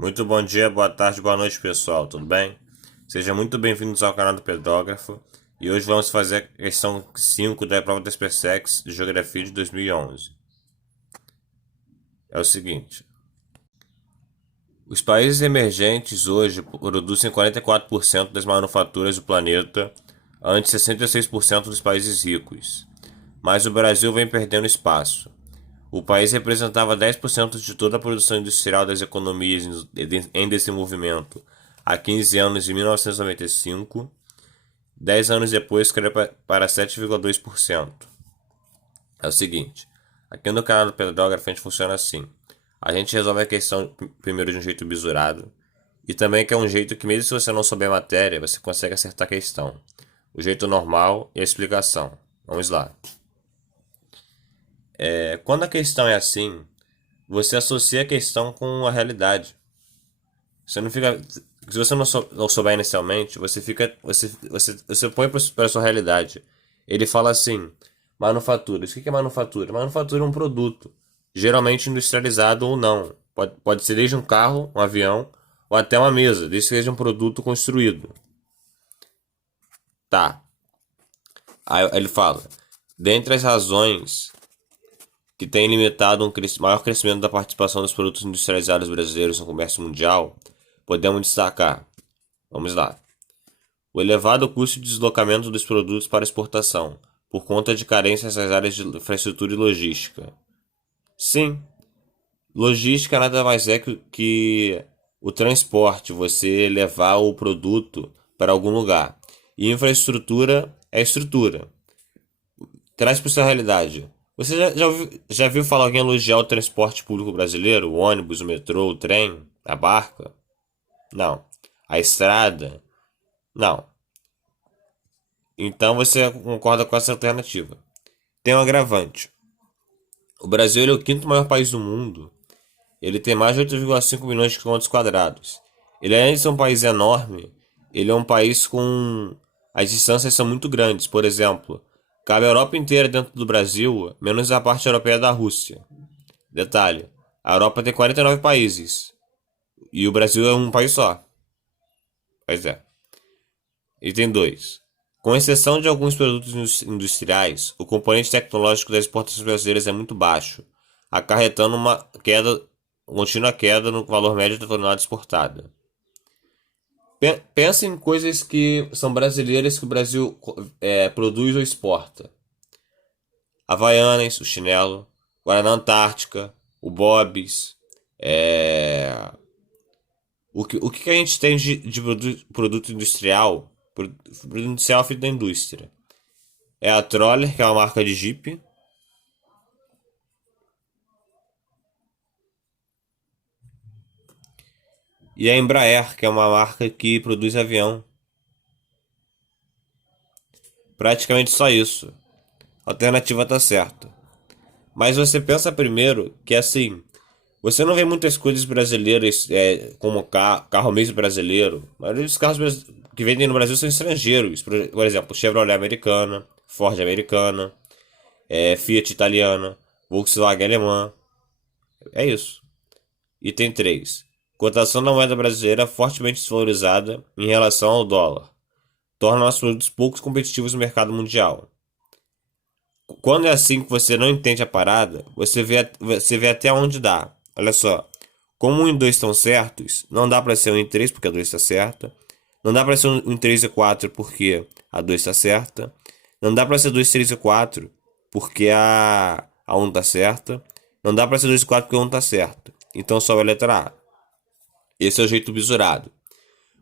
Muito bom dia, boa tarde, boa noite, pessoal, tudo bem? Sejam muito bem-vindos ao canal do Pedógrafo e hoje vamos fazer a questão 5 da prova da SpaceX de Geografia de 2011. É o seguinte: os países emergentes hoje produzem 44% das manufaturas do planeta, ante 66% dos países ricos, mas o Brasil vem perdendo espaço. O país representava 10% de toda a produção industrial das economias em desenvolvimento há 15 anos, em 1995. 10 anos depois caiu para 7,2%. É o seguinte, aqui no canal do Pedrógrafo a gente funciona assim. A gente resolve a questão primeiro de um jeito bisurado, e também que é um jeito que mesmo se você não souber a matéria, você consegue acertar a questão. O jeito normal e a explicação. Vamos lá. Quando a questão é assim, você associa a questão com a realidade. Você não fica. Se você não souber inicialmente, você fica. Você põe para a sua realidade. Ele fala assim: manufaturas. O que é manufatura? Manufatura é um produto, geralmente industrializado ou não. Pode ser desde um carro, um avião, ou até uma mesa, desde que seja um produto construído. Tá. Aí ele fala: dentre as razões que têm limitado maior crescimento da participação dos produtos industrializados brasileiros no comércio mundial, podemos destacar. Vamos lá. O elevado custo de deslocamento dos produtos para exportação, por conta de carências nas áreas de infraestrutura e logística. Sim, logística nada mais é que o transporte, você levar o produto para algum lugar. E infraestrutura é estrutura. Traz para sua realidade. Você já viu falar alguém elogiar o transporte público brasileiro? O ônibus, o metrô, o trem, a barca? Não. A estrada? Não. Então você concorda com essa alternativa. Tem um agravante. O Brasil ele é o quinto maior país do mundo. Ele tem mais de 8,5 milhões de quilômetros quadrados. Ele, além de ser um país enorme, ele é um país com... As distâncias são muito grandes. Por exemplo, cabe a Europa inteira dentro do Brasil, menos a parte europeia da Rússia. Detalhe, a Europa tem 49 países. E o Brasil é um país só. Pois é. Item 2. Com exceção de alguns produtos industriais, o componente tecnológico das exportações brasileiras é muito baixo, acarretando uma contínua queda no valor médio da tonelada exportada. Pensa em coisas que são brasileiras que o Brasil produz ou exporta. Havaianas, o chinelo, Guaraná Antártica, o Bob's. O que a gente tem de produto industrial? Produto industrial feito da indústria. É a Troller, que é uma marca de Jeep. E a Embraer, que é uma marca que produz avião. Praticamente só isso. A alternativa tá certa. Mas você pensa primeiro que assim, você não vê muitas coisas brasileiras como carro mesmo brasileiro. A maioria dos carros que vendem no Brasil são estrangeiros. Por exemplo, Chevrolet americana, Ford americana, Fiat italiana, Volkswagen alemã. É isso. Item 3. Cotação da moeda brasileira fortemente desvalorizada em relação ao dólar. Torna nossos produtos pouco competitivos no mercado mundial. Quando é assim que você não entende a parada, você vê até onde dá. Olha só. Como 1 e 2 estão certos, não dá para ser 1 e 3 porque a 2 está certa. Não dá para ser 1 e 3 e 4 porque a 2 está certa. Não dá para ser 2, 3 e 4 porque a 1 está certa. Não dá para ser 2 e 4 porque a 1 está certa. Então sobe a letra A. Esse é o jeito bisurado.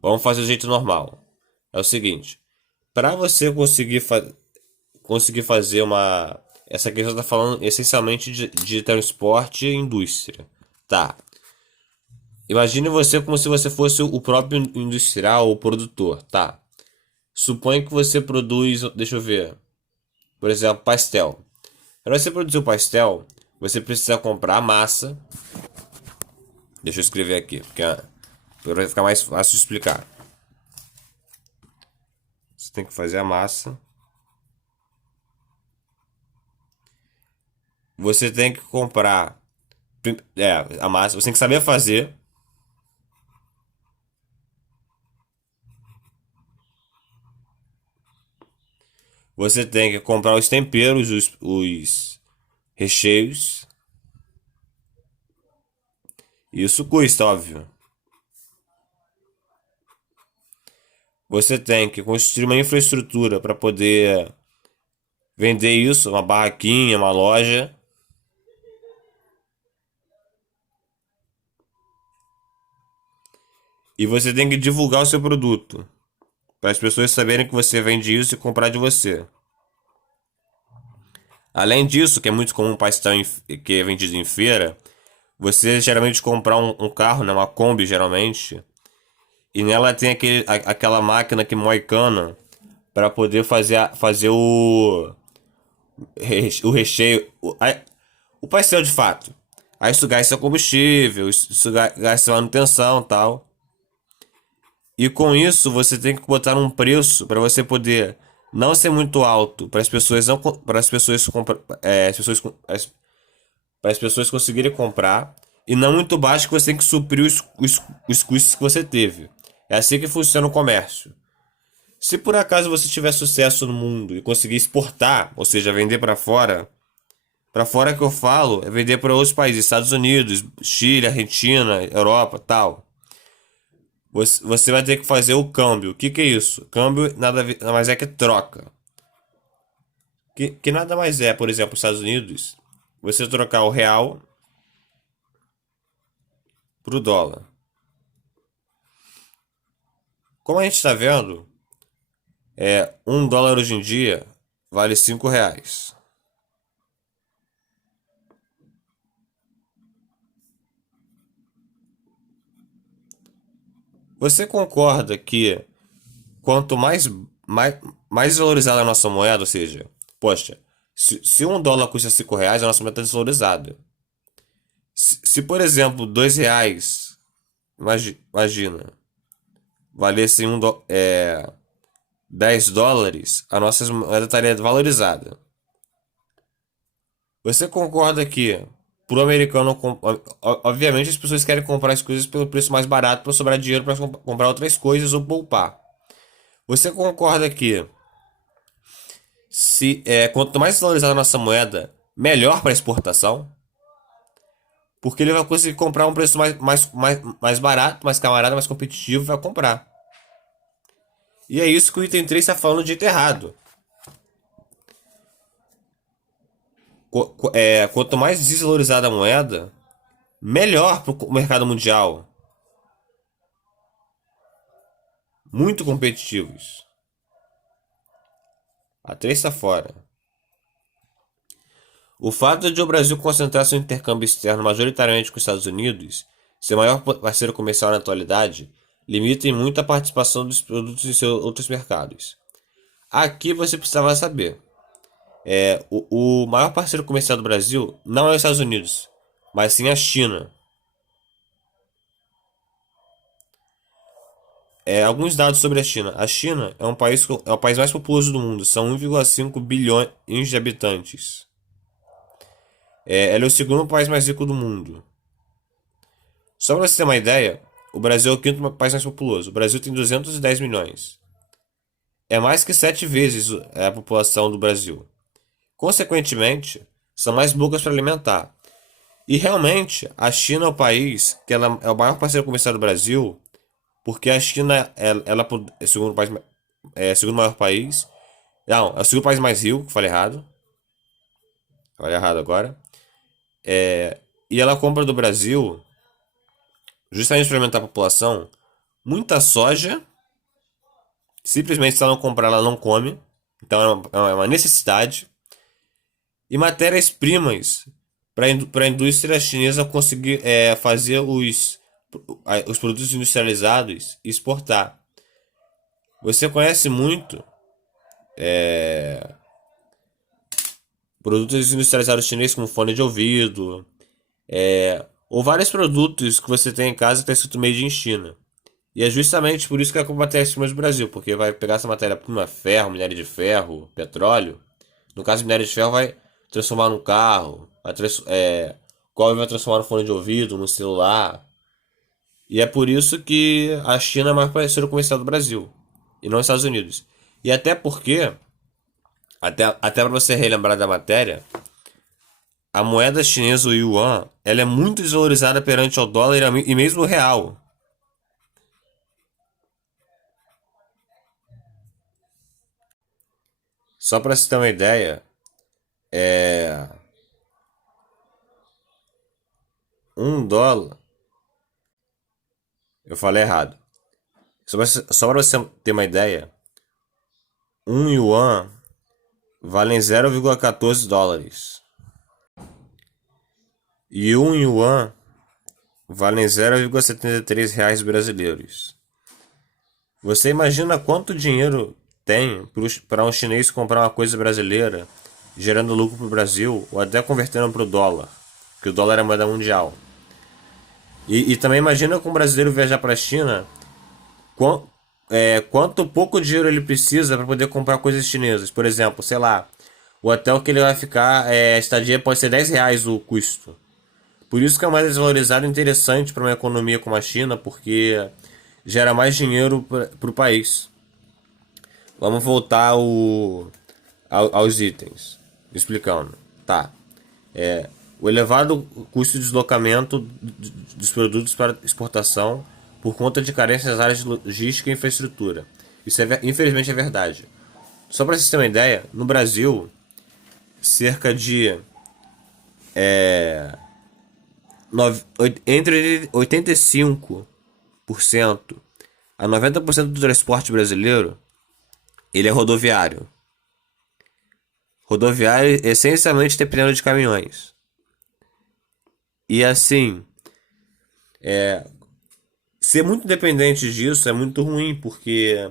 Vamos fazer o jeito normal. É o seguinte. Para você conseguir fazer uma. Essa questão está falando essencialmente de transporte e indústria. Tá. Imagine você como se você fosse o próprio industrial ou produtor. Tá. Suponha que você produz. Deixa eu ver. Por exemplo, pastel. Para você produzir o pastel, você precisa comprar a massa. Deixa eu escrever aqui, porque vai ficar mais fácil de explicar. Você tem que fazer a massa. Você tem que comprar a massa. Você tem que saber fazer. Você tem que comprar os temperos, os recheios. Isso custa, óbvio. Você tem que construir uma infraestrutura para poder vender isso, uma barraquinha, uma loja. E você tem que divulgar o seu produto, para as pessoas saberem que você vende isso e comprar de você. Além disso, que é muito comum pastel que é vendido em feira, você geralmente comprar um carro, né, uma Kombi geralmente, e nela tem aquela máquina que moe cana para poder fazer o recheio, o pastel de fato. Aí isso gasta combustível, isso gasta manutenção e tal. E com isso você tem que botar um preço para você poder não ser muito alto para as pessoas não para as pessoas para as pessoas conseguirem comprar e não muito baixo que você tem que suprir os custos que você teve. É assim que funciona o comércio. Se por acaso você tiver sucesso no mundo e conseguir exportar, ou seja, vender para fora que eu falo é vender para outros países, Estados Unidos, Chile, Argentina, Europa, tal. Você vai ter que fazer o câmbio. O que é isso? Câmbio nada mais é que troca. Que nada mais é, por exemplo, os Estados Unidos, você trocar o real pro dólar. Como a gente está vendo, um dólar hoje em dia vale R$ 5. Você concorda que quanto mais valorizada a nossa moeda, ou seja, poxa, se um dólar custa R$ 5, a nossa moeda está desvalorizada. Se, por exemplo, R$ 2, imagina, valesse 10 dólares, a nossa moeda estaria valorizada. Você concorda que pro americano, obviamente as pessoas querem comprar as coisas pelo preço mais barato para sobrar dinheiro para comprar outras coisas ou poupar. Você concorda que se quanto mais valorizada a nossa moeda, melhor para exportação? Porque ele vai conseguir comprar um preço mais barato, mais camarada, mais competitivo, vai comprar. E é isso que o item 3 está falando de jeito errado. Quanto mais desvalorizada a moeda, melhor para o mercado mundial. Muito competitivos. A 3 está fora. O fato de o Brasil concentrar seu intercâmbio externo majoritariamente com os Estados Unidos, seu maior parceiro comercial na atualidade, limita em muito a participação dos produtos em seus outros mercados. Aqui você precisava saber. O maior parceiro comercial do Brasil não é os Estados Unidos, mas sim a China. Alguns dados sobre a China. A China é o país mais populoso do mundo, são 1,5 bilhões de habitantes. Ela é o segundo país mais rico do mundo. Só para você ter uma ideia, o Brasil é o quinto país mais populoso. O Brasil tem 210 milhões. É mais que 7 vezes a população do Brasil. Consequentemente, são mais bocas para alimentar. E realmente, a China é o país que ela é o maior parceiro comercial do Brasil, porque a China ela é o segundo país, o segundo maior país. Não, é o segundo país mais rico, falei errado. Falei errado agora. E ela compra do Brasil, justamente para alimentar a população, muita soja. Simplesmente se ela não comprar, ela não come. Então é uma necessidade. E matérias-primas para a indústria chinesa conseguir fazer os produtos industrializados e exportar. Você conhece muito produtos industrializados chineses como fone de ouvido, ou vários produtos que você tem em casa que está escrito Made in China. E é justamente por isso que é com matérias-primas do Brasil, porque vai pegar essa matéria-prima, ferro, minério de ferro, petróleo. No caso, minério de ferro vai transformar num carro, qual vai transformar no fone de ouvido, no celular. E é por isso que a China é mais parceiro comercial do Brasil, e não os Estados Unidos. E até porque Até para você relembrar da matéria, a moeda chinesa, o yuan, ela é muito desvalorizada perante o dólar e mesmo o real. Só para você ter uma ideia, é $1. Eu falei errado. Só para você ter uma ideia, um yuan vale 0,14 dólares. E um yuan vale 0,73 reais brasileiros. Você imagina quanto dinheiro tem para um chinês comprar uma coisa brasileira, gerando lucro para o Brasil, ou até convertendo para o dólar, que o dólar é a moeda mundial. E também imagina com um brasileiro viajar para a China, quanto pouco dinheiro ele precisa para poder comprar coisas chinesas. Por exemplo, sei lá, o hotel que ele vai ficar, a estadia pode ser R$ 10 o custo. Por isso que é mais desvalorizado e interessante para uma economia como a China, porque gera mais dinheiro para o país. Vamos voltar aos itens. Explicando. Tá. O elevado custo de deslocamento dos produtos para exportação por conta de carências nas áreas de logística e infraestrutura. Isso infelizmente é verdade. Só para vocês terem uma ideia, no Brasil, cerca de entre 85% a 90% do transporte brasileiro ele é rodoviário. Rodoviário essencialmente dependendo de caminhões. E assim, ser muito dependente disso é muito ruim, porque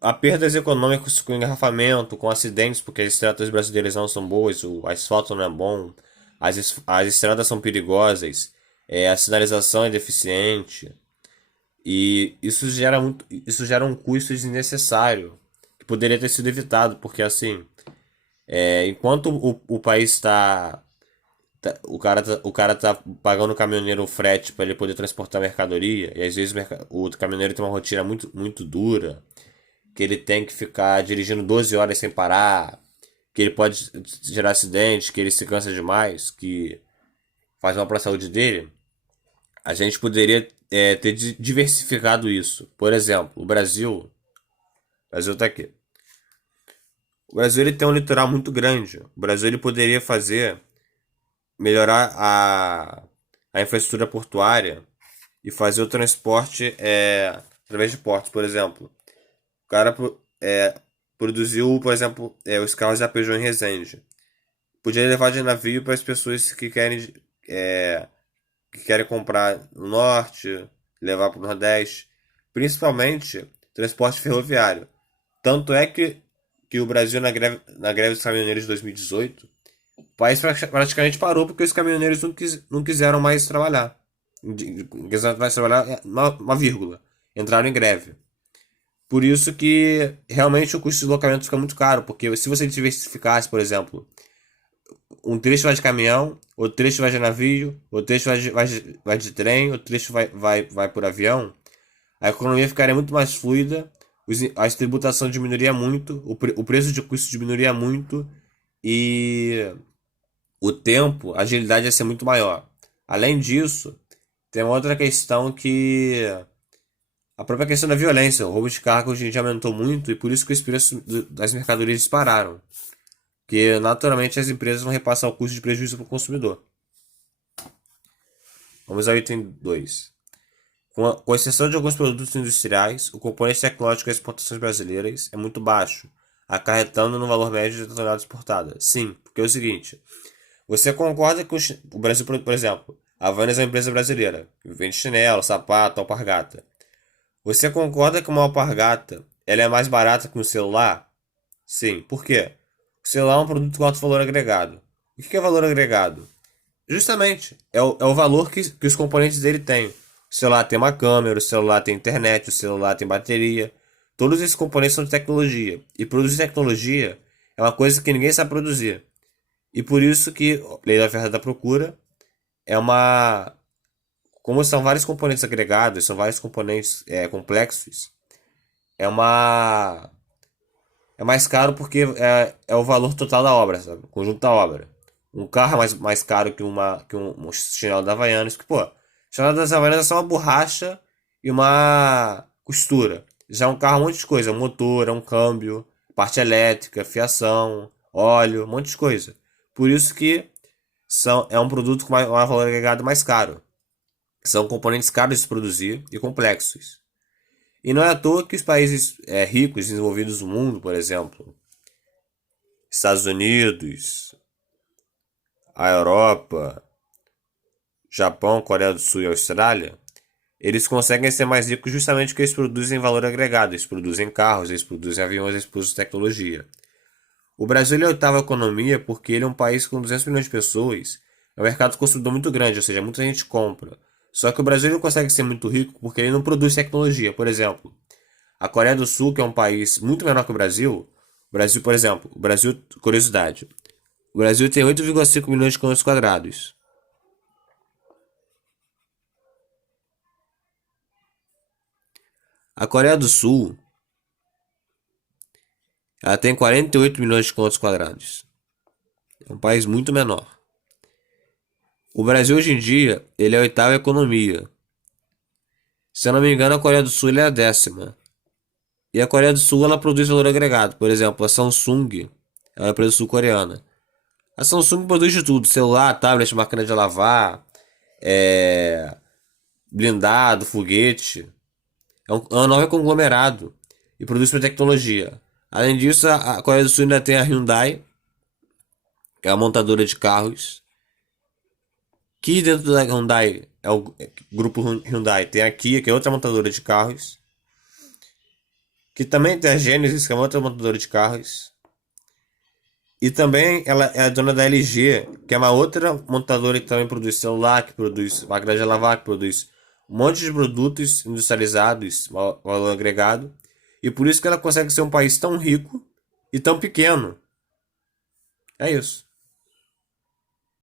há perdas econômicas com engarrafamento, com acidentes, porque as estradas brasileiras não são boas, o asfalto não é bom, as estradas são perigosas, a sinalização é deficiente, e isso gera um custo desnecessário, que poderia ter sido evitado, porque assim, enquanto o país está. O cara tá pagando o caminhoneiro o frete para ele poder transportar mercadoria, e às vezes o caminhoneiro tem uma rotina muito, muito dura, que ele tem que ficar dirigindo 12 horas sem parar, que ele pode gerar acidentes, que ele se cansa demais, que faz mal para a saúde dele. A gente poderia ter diversificado isso. Por exemplo, o Brasil está aqui. O Brasil ele tem um litoral muito grande. O Brasil ele poderia melhorar a infraestrutura portuária e fazer o transporte através de portos, por exemplo. O cara produziu, por exemplo, os carros da Peugeot em Resende. Podia levar de navio para as pessoas é, que querem comprar no norte, levar para o nordeste, principalmente transporte ferroviário. Tanto é que o Brasil, na greve dos caminhoneiros de 2018, o país praticamente parou porque os caminhoneiros não quiseram mais trabalhar. Não quiseram mais trabalhar, uma vírgula. Entraram em greve. Por isso que realmente o custo de deslocamento fica muito caro, porque se você diversificasse, por exemplo, um trecho vai de caminhão, outro trecho vai de navio, outro trecho vai de trem, outro trecho vai por avião, a economia ficaria muito mais fluida, a tributação diminuiria muito, o preço de custo diminuiria muito e o tempo, a agilidade ia ser muito maior. Além disso, tem uma outra questão que a própria questão da violência, o roubo de carga hoje em dia aumentou muito e por isso que os preços das mercadorias dispararam. Porque naturalmente as empresas vão repassar o custo de prejuízo para o consumidor. Vamos ao item 2. Com exceção de alguns produtos industriais, o componente tecnológico das exportações brasileiras é muito baixo, acarretando no valor médio de tonelada exportada. Sim, porque é o seguinte: você concorda que o Brasil, por exemplo, a Havaianas é uma empresa brasileira, que vende chinelo, sapato, alpargata. Você concorda que uma alpargata ela é mais barata que um celular? Sim, por quê? O celular é um produto com alto valor agregado. O que é valor agregado? Justamente, é o valor que os componentes dele têm. O celular tem uma câmera, o celular tem internet, o celular tem bateria. Todos esses componentes são de tecnologia. E produzir tecnologia é uma coisa que ninguém sabe produzir. E por isso que lei da oferta e da procura é uma. Como são vários componentes agregados, são vários componentes complexos, é uma É mais caro porque é o valor total da obra, sabe? O conjunto da obra. Um carro é mais caro que um chinelo da Havaianas. Que, pô, chinelo das Havaianas é só uma borracha e uma costura. Já um carro é um monte de coisa. Motor, é um câmbio, parte elétrica, fiação, óleo, um monte de coisa. Por isso que é um produto com um valor agregado mais caro. São componentes caros de se produzir e complexos. E não é à toa que os países ricos, desenvolvidos do mundo, por exemplo, Estados Unidos, a Europa, Japão, Coreia do Sul e Austrália, eles conseguem ser mais ricos justamente porque eles produzem valor agregado, eles produzem carros, eles produzem aviões, eles produzem tecnologia. O Brasil é a oitava economia porque ele é um país com 200 milhões de pessoas, é um mercado consumidor muito grande, ou seja, muita gente compra. Só que o Brasil não consegue ser muito rico porque ele não produz tecnologia. Por exemplo, a Coreia do Sul, que é um país muito menor que o Brasil, por exemplo, o Brasil, curiosidade, o Brasil tem 8,5 milhões de quilômetros quadrados. A Coreia do Sul, ela tem 48 milhões de quilômetros quadrados. É um país muito menor. O Brasil hoje em dia, ele é a oitava economia. Se eu não me engano, a Coreia do Sul ele é a décima. E a Coreia do Sul ela produz valor agregado. Por exemplo, a Samsung, ela é uma empresa sul-coreana. A Samsung produz de tudo: celular, tablet, máquina de lavar, é, blindado, foguete. É um novo conglomerado e produz para tecnologia. Além disso, a Coreia do Sul ainda tem a Hyundai, que é a montadora de carros. Que dentro da Hyundai é o grupo Hyundai. Tem a Kia, que é outra montadora de carros. Que também tem a Genesis, que é outra montadora de carros. E também ela é a dona da LG, que é uma outra montadora que também produz celular, que produz máquina de lavar, que produz um monte de produtos industrializados, valor agregado. E por isso que ela consegue ser um país tão rico e tão pequeno. É isso.